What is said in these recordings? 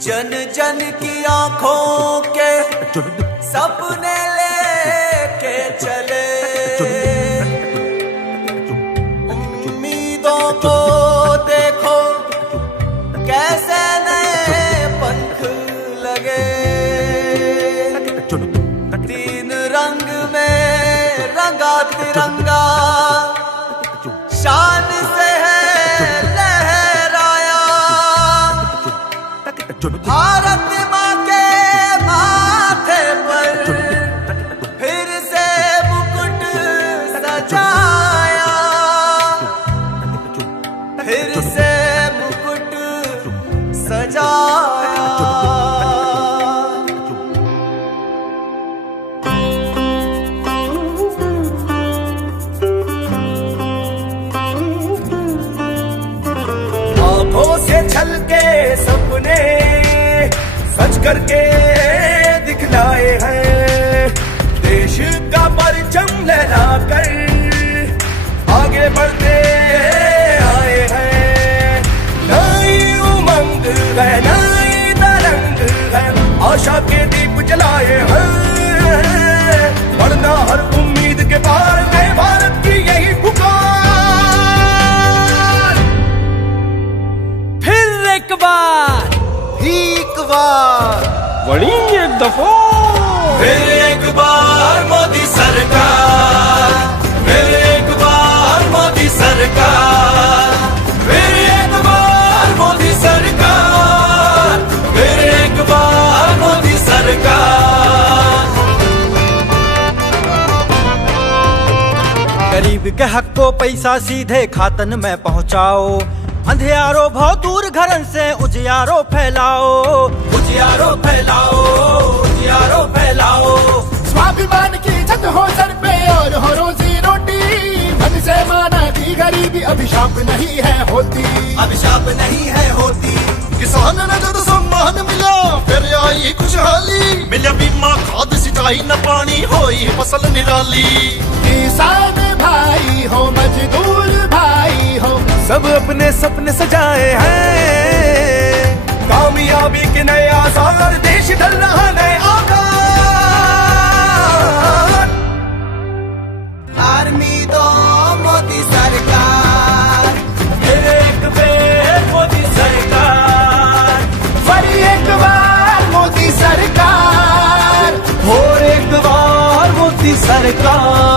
जन जन की आंखों के सपने लेके चले, उम्मीदों को देखो कैसे नए पंख लगे। तीन रंग में रंगा तिरंगा शान से है लहराया, भारत माँ के माथे पर फिर से मुकुट सजाया, फिर से मुकुट सजाया। आँखों से छलके सपने सच करके दिखलाए हैं, देश का परचम लहराकर आगे बढ़ते आए हैं। नई उमंग है, नई तरंग है, आशा के दीप जलाए हैं, बढ़ना हर उम्मीद के पार है भारत की यही पुकार। एक बार वही एक दफा फिर एक बार मोदी सरकार, फिर एक बार मोदी सरकार, फिर एक बार मोदी सरकार, फिर एक बार मोदी सरकार। गरीब के हक को पैसा सीधे खातन में पहुँचाओ, अंधियारो बहुत दूर घरन से उजियारो फैलाओ, उजियारो फैलाओ, उजियारो फैलाओ। स्वाभिमान की छत हो सर पे और हो रोजी रोटी, मन से माना की गरीबी अभिशाप नहीं है होती, अभिशाप नहीं है होती। किसान ने जब सम्मान मिला फिर आई खुशहाली, मिला बीमा खाद सिंचाई न पानी होई फसल निराली। किसान भाई हो मजदूर भाई हो, सब अपने सपने सजाए हैं, कामयाबी के नए आसार, देश ढल रहा नए आकार। आर्मी दो मोदी सरकार, फिर एक बार मोदी सरकार, फिर एक बार मोदी सरकार, और एक बार मोदी सरकार।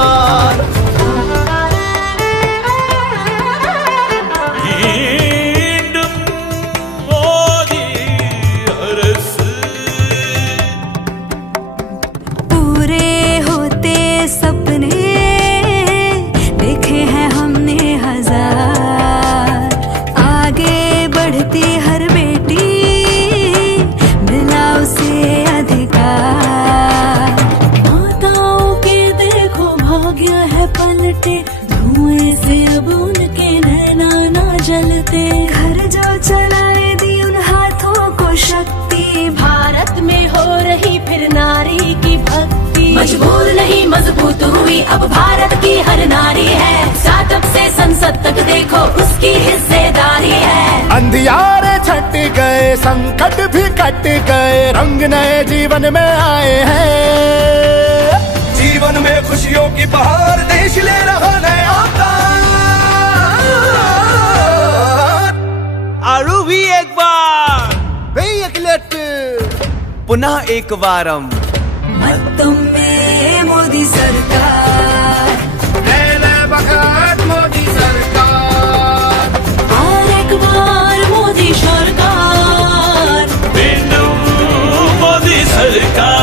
धुएं से अब उनके नैना ना जलते, घर जो चलाए दी उन हाथों को शक्ति, भारत में हो रही फिर नारी की भक्ति। मजबूर नहीं मजबूत हुई अब भारत की हर नारी है, स्टार्टअप से संसद तक देखो उसकी हिस्सेदारी है। अंधियारे छट गए, संकट भी कट गए, रंग नए जीवन में आए हैं, जीवन में खुशियों की बहार देश ले रहा नया अवतार। आरु भी एक बार पुनः एक बारम मतम में मोदी सरकार, मोदी सरकार, और एक बार मोदी सरकार, मोदी सरकार।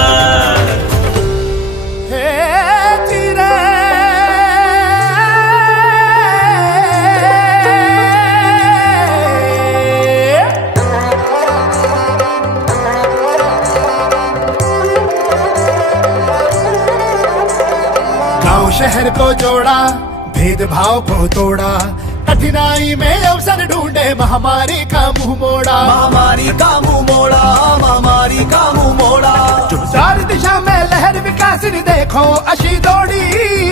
शहर को जोड़ा, भेदभाव को तोड़ा, कठिनाई में अवसर ढूंढे, महामारी का मुंह मोड़ा, महामारी का मुंह मोड़ा, महामारी का मुंह मोड़ा। चार दिशा में लहर विकासिनी देखो अशी दौड़ी,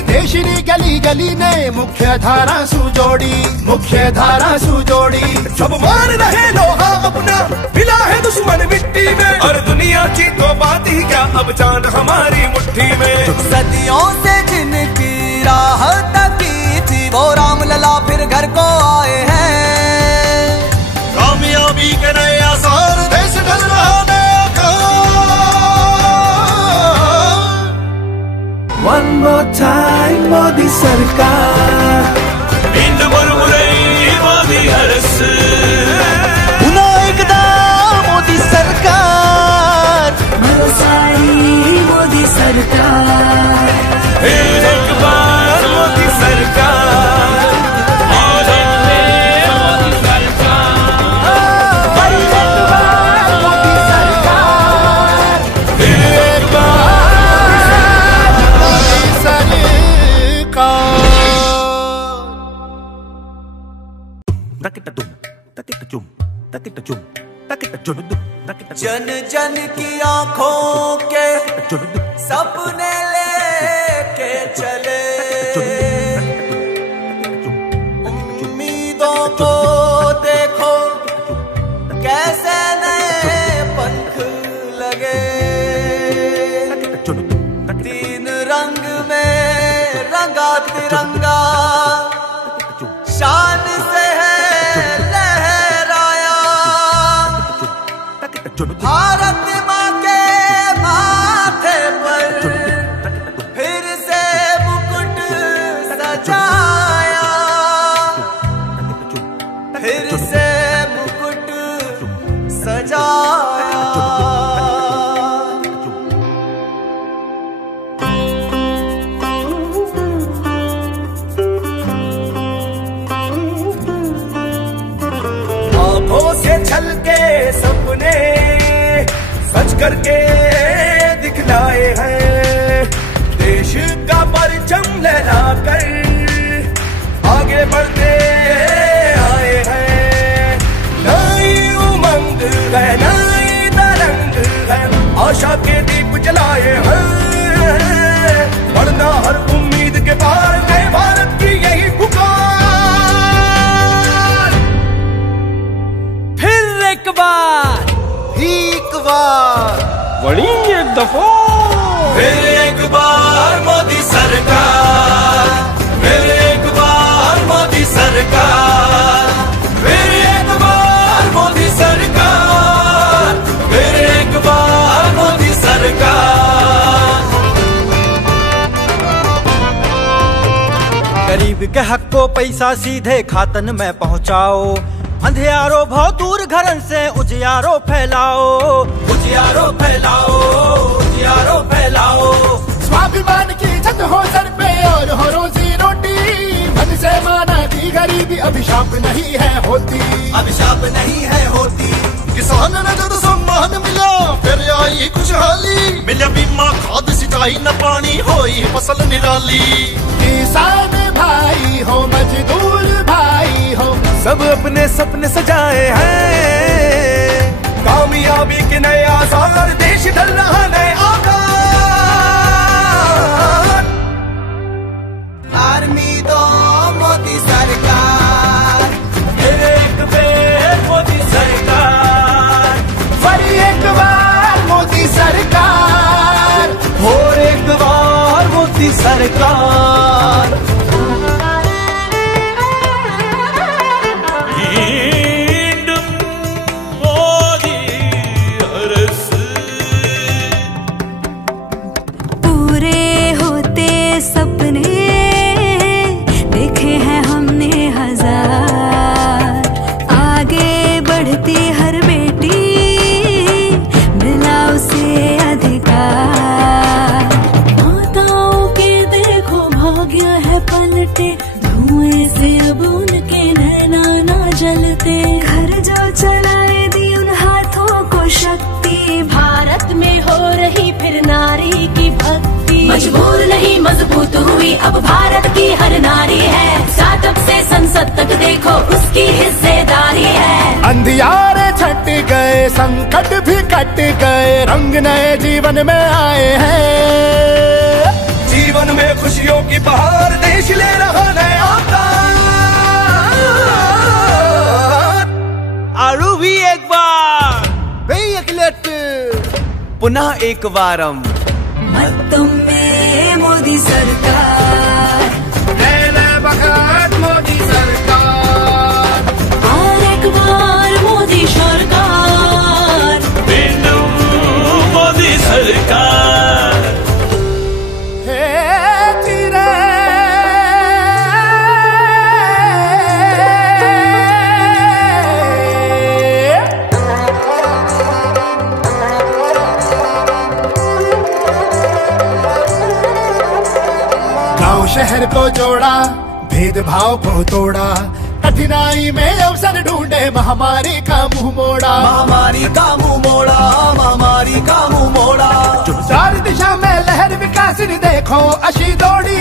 देशनी गली गली ने मुख्य धारा सुजोड़ी, मुख्य धारा सुजोड़ी। सब मान रहे लोहा अपना, मिला है दुश्मन मिट्टी में, और दुनिया की तो बात ही क्या, अब जान हमारी मुट्ठी में। सदियों से जिनकी राह तकी थी, वो राम लला फिर घर को आए हैं। कामयाबी के नए आसार, देश ढल रहा नया काम। One more time मोदी सरकार, इंद मुरमुरई मोदी हरस, पुन्हा एकदा मोदी सरकार, सारी मोदी सरकार, फिर एक बार मोदी सरकार, मोदी सरकार, फिर एक बार मोदी सरकार, फिर एक बार मोदी सरकार। जन जन की आंखों के सपने लेके चले, उम्मीदों को देखो कैसे नए पंख लगे, तीन रंग में रंगा तिरंगा, शान से है लहराया, भारत माँ के माथे पर फिर से मुकुट सजाया, फिर से मुकुट सजाया। आँखों से छलके सपने सच करके दिखलाए हैं, देश का परचम लहराकर आगे बढ़ते आए हैं। नई उमंग है, नई तरंग है, आशा के दीप जलाए हैं, बढ़ना हर उम्मीद के पार है भारत की यही पुकार। फिर एक बार बड़ी एक दफा, फिर एक बार मोदी सरकार, फिर एक बार मोदी सरकार, फिर एक बार मोदी सरकार, फिर एक बार मोदी सरकार। गरीब के हक को पैसा सीधे खातन में पहुंचाओ, अंधियारो बहुत दूर घरन से उजियारो फैलाओ, उजियारो फैलाओ, उजियारो फैलाओ। स्वाभिमान की छत हो सर पे और हो रोजी रोटी, मन से माना की गरीबी अभिशाप नहीं है होती, अभिशाप नहीं है होती। किसान ने जब सम्मान मिला फिर आई खुशहाली, मिला बीमा खाद सिंचाई न पानी होई फसल निराली। किसान भाई हो मजदूर भाई हो, सब अपने सपने सजाए हैं, कामयाबी के नए आसार, देश ढल रहा नए आकार। आर्मी दो मोदी सरकार, फिर एक बार मोदी सरकार, फिर एक बार मोदी सरकार, और एक बार मोदी सरकार। पूरे होते सपने देखे हैं हमने हजार, आगे बढ़ती हर बेटी मिला उसे अधिकार। माताओं के देखो भाग्य है पलटे, धुएं से अब उनके नैना ना जलते, घर जो चलाए दी उन हाथों को शक्ति, भारत में हो रही फिर नारी की भक्ति। मजबूर नहीं मजबूत हुई अब भारत की हर नारी है। स्टार्टअप से संसद तक देखो उसकी हिस्सेदारी है। अंधियारे छट गए, संकट भी कट गए, रंग नए जीवन में आए हैं। जीवन में खुशियों की बहार देश ले रहा नया अवतार। आरू भी एक बार पुनः एक बारम मत्तुम्मे मोदी सरकार, मोदी सरकार, और एक बार मोदी सरकार, मोदी सरकार। शहर को जोड़ा, भेदभाव को तोड़ा, कठिनाई में अवसर ढूंढे, महामारी का मुंह मोड़ा, महामारी का मुंह मोड़ा, महामारी का मुंह मोड़ा। चार दिशा में लहर विकासिनी देखो अशी दौड़ी,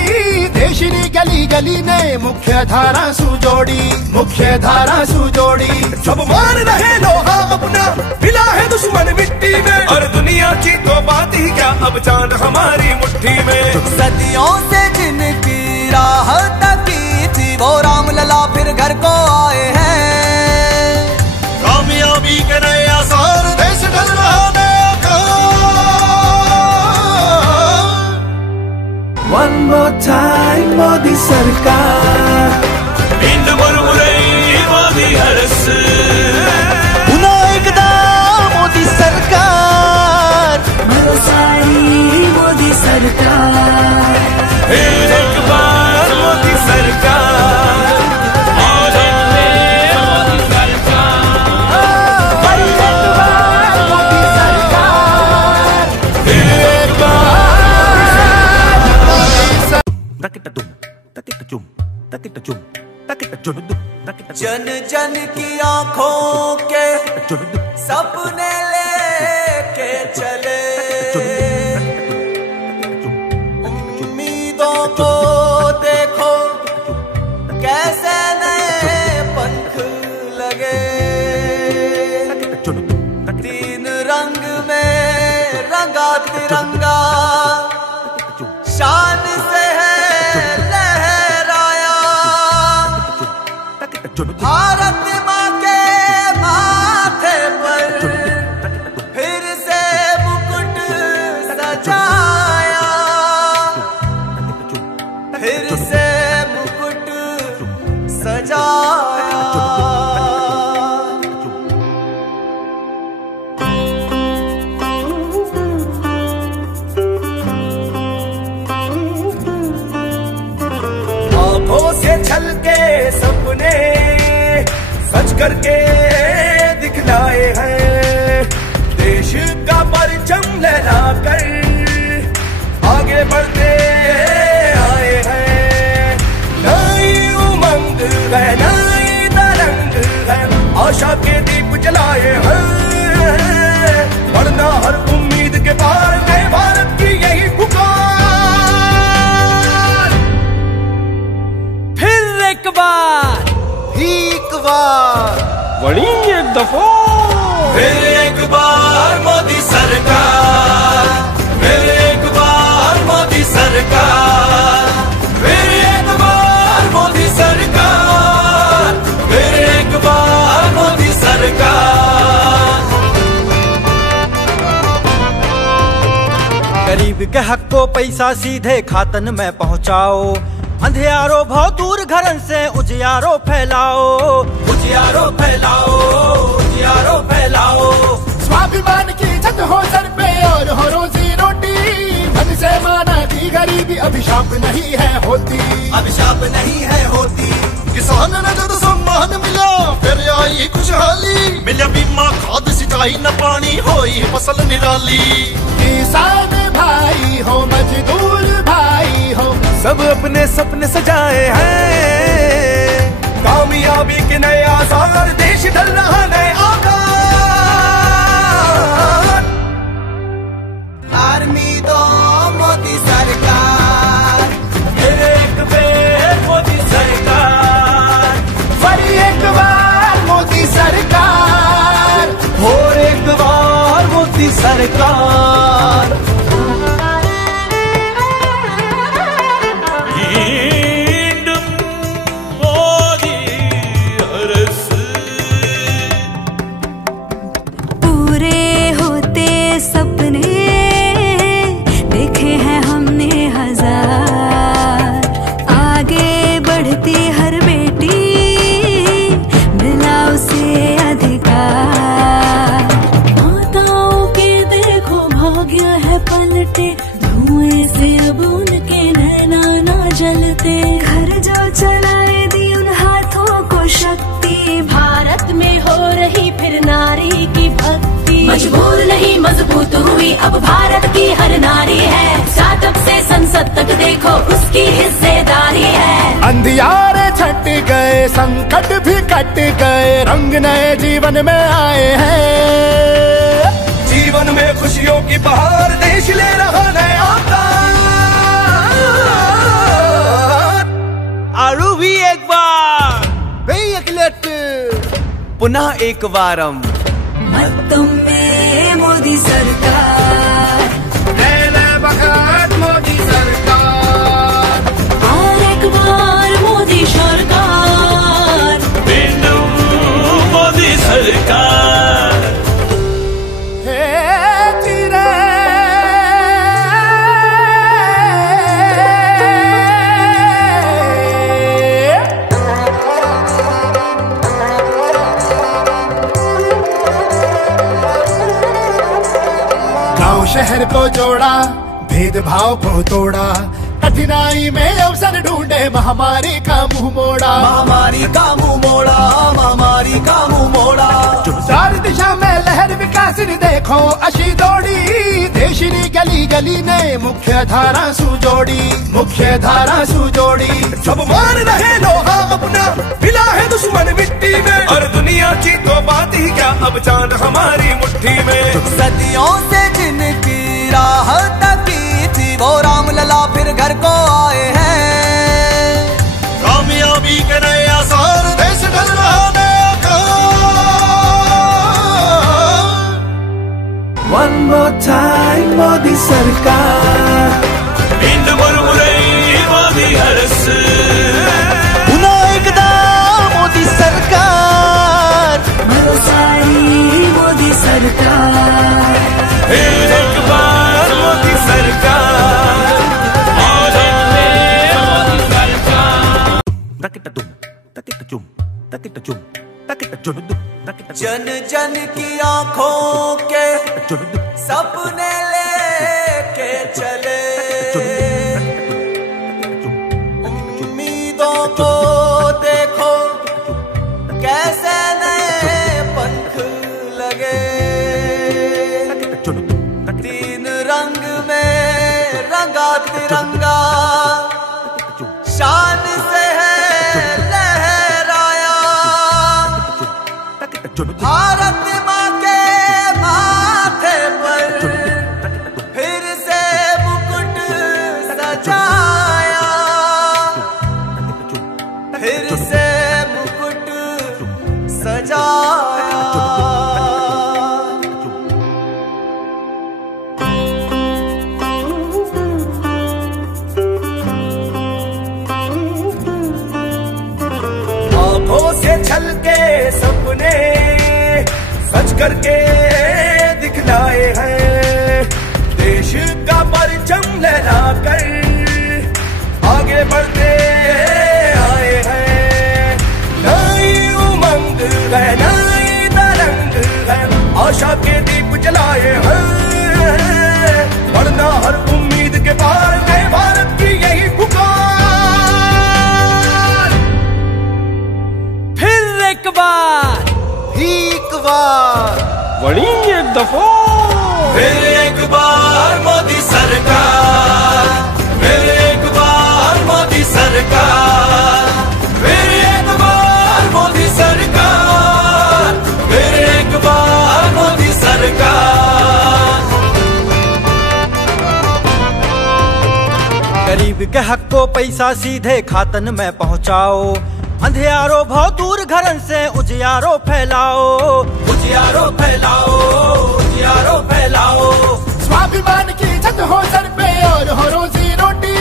देशनी गली गली ने मुख्य धारा सुजोड़ी, मुख्य धारा सुजोड़ी। सब मान रहे लोहा अपना, मिला है दुश्मन मिट्टी में, और दुनिया की तो बात ही क्या, अब जान हमारी मुट्ठी में। सदियों से जिनकी राह तकी थी वो राम लला फिर घर को आए हैं। कामयाबी के नए आसार देश ढल रहा नया काम। One more time मोदी सरकार, इंद मुरमुरई मोदी हरस, पुनः एकदा मोदी सरकार, सारी मोदी सरकार, एक बार मोदी सरकार, मोदी सरकार, एक जन जन की आंखों के सपने लेके चले, उम्मीदों को देखो कैसे नए पंख लगे। तीन रंग में रंगा तिरंगा, शान से है लहराया, भारत माँ के माथे पर फिर से मुकुट सजाया, फिर से मुकुट सजाया। आंखों से छलके सपने सच करके दिखलाए हैं, देश का परचम लहराकर आगे बढ़ते आए हैं। नई उमंग है, नई तरंग है, आशा के दीप जलाए हैं, बढ़ना हर उम्मीद के पार है भारत की यही पुकार। फिर एक बार बड़ी एक दफा फिर एक बार मोदी सरकार, फिर एक बार मोदी सरकार, फिर एक बार मोदी सरकार, फिर एक बार मोदी सरकार। गरीब के हक को पैसा सीधे खातन में पहुंचाओ, अंधियारो भाव दूर घरन से उजियारो फैलाओ, उजियारो फैलाओ, उजियारो फैलाओ। स्वाभिमान की छत हो सर पे और हो रोजी रोटी, धन से माना दी गरीबी अभिशाप नहीं है होती, अभिशाप नहीं है होती। किसान ने जब सम्मान मिला फिर आई खुशहाली, मिला बीमा खाद सिंचाई न पानी होई फसल निराली। किसान भाई हो मजदूर भाई हो, सब अपने सपने सजाए हैं, कामयाबी के नए आसार देश ढल रहा नए आकार। आर्मी दो मोदी सरकार, सरकार। पूरे होते सपने देखे हैं हमने हजार, आगे बढ़ती हर बेटी मिला उसे अधिकार। माताओं के देखो भाग्य है पलटे, धुएं से अब उनके नैना ना जलते। घर जो चलाए दी उन हाथों को शक्ति, भारत में हो रही फिर नारी की भक्ति। मजबूर नहीं मजबूत हुई अब भारत की हर नारी है, स्टार्टअप से संसद तक देखो उसकी हिस्सेदारी है। अंधियारे छट गए, संकट भी कट गए, रंग नए जीवन में आए हैं। जीवन में खुशियों की बहार देश ले रहा नया अवतार। आरू भी एक बार बेयकलट पुनः एक बारम मतम में मोदी सरकार, बखत मोदी सरकार। और एक बार मोदी सरकार, मोदी सरकार। हे चिरे गांव शहर को जोड़ा, भेदभाव को तोड़ा, कठिनाई में अवसर ढूंढे, महामारी का मुंह मोड़ा। महामारी का मुंह मोड़ा, महामारी का मुंह मोड़ा। चार दिशा में लहर विकासिनी देखो अशी दौड़ी, देशनी गली गली ने मुख्य धारा सुजोड़ी, मुख्य धारा सुजोड़ी। सब मान रहे लोहा अपना, मिला है दुश्मन मिट्टी में, और दुनिया की तो बात ही क्या, अब जान हमारी मुट्ठी में। सदियों से जिनकी राह तकी थी, वो राम लला फिर घर को आए हैं। कामयाबी के नए आसार, देश ढल रहा नया काम। One more time मोदी सरकार, इंद मुरमुरई मोदी हरस। पुनः एकदा मोदी सरकार, मरोसारी मोदी सरकार। फिर एक बार मोदी सरकार। जन जन की आंखों के सपने लेके चले, उम्मीदों को देखो कैसे नए पंख लगे। तीन रंग में रंगा तिरंगा, शान से है लहराया, भारत माँ के माथे पर फिर से मुकुट सजाया, फिर से मुकुट सजाया। आँखों से छलके सपने सच करके दिखलाए हैं, देश का परचम लहराकर आगे बढ़ते आए हैं। नई उमंग है, नई तरंग है, आशा के दीप जलाए हैं, बढ़ना हर उम्मीद के पार है भारत की यही पुकार। फिर एक बार बड़ी एक दफा फिर एक बार मोदी सरकार, फिर एक बार मोदी सरकार, फिर एक बार मोदी सरकार, फिर एक बार मोदी सरकार। गरीब के हक को पैसा सीधे खातन में पहुंचाओ, अंधियारो बहुत दूर घरन से उजियारो फैलाओ, उजियारो फैलाओ, उजियारो उजियारो फैलाओ। स्वाभिमान की छत हो सर पे और हो रोजी रोटी,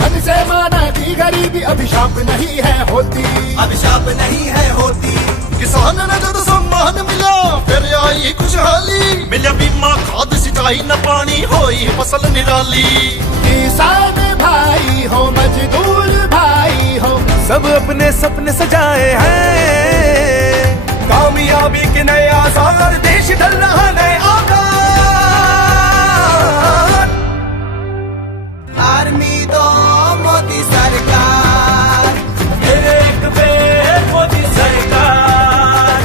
मन से माना दी गरीबी अभिशाप नहीं है होती, अभिशाप नहीं है होती। किसान ने जब सम्मान मिला फिर आई खुशहाली, मिला बीमा खाद सिंचाई न पानी होई फसल निराली। किसान भाई हो मजदूर भाई हो, सब अपने सपने सजाए हैं, कामयाबी के नए आसार, देश ढल रहा नए आकार। आर्मी दो मोदी सरकार, फिर एक बेर मोदी सरकार,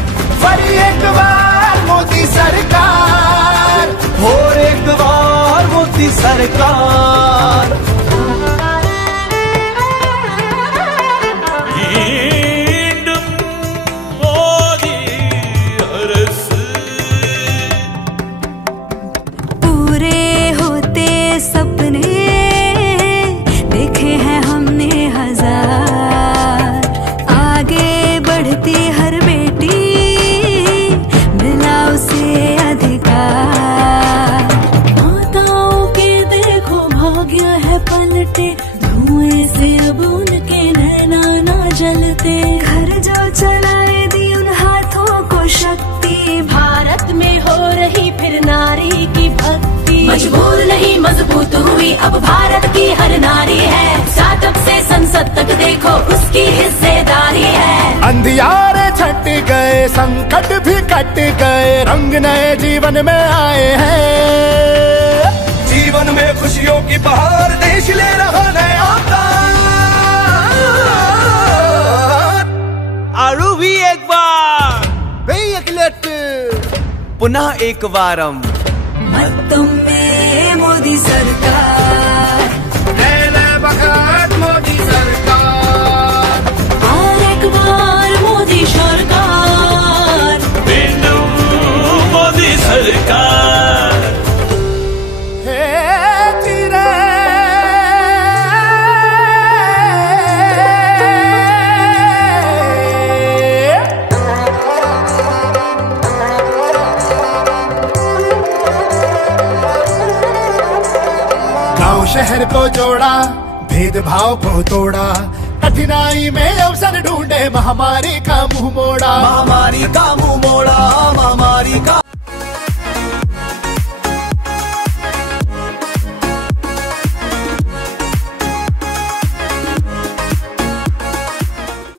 फिर एक बार मोदी सरकार, और एक बार मोदी सरकार। पूरे होते सपने देखे हैं हमने हजार, आगे बढ़ती हर बेटी मिला उसे अधिकार। माताओं के देखो भाग्य है पलटे, धुएं से अब उनके नैना ना जलते। घर जो चलाए दी उन हाथों को शक्ति, भारत में हो रही फिर नारी की भक्ति। मजबूर नहीं मजबूत हुई अब भारत की हर नारी है, स्टार्टअप से संसद तक देखो उसकी हिस्सेदारी है। अंधियारे छट गए संकट भी कट गए, रंग नए जीवन में आए हैं। जीवन में खुशियों की बहार, देश ले रहा नए आकार। आरू भी एक बार पुनः एक बारम मतों में मोदी सरकार, मोदी सरकार, और एक बार मोदी सरकार, मोदी सरकार। शहर को जोड़ा भेदभाव को तोड़ा, कठिनाई में अवसर ढूंढे महामारी का मुंह मोड़ा, महामारी का मुंह मोड़ा।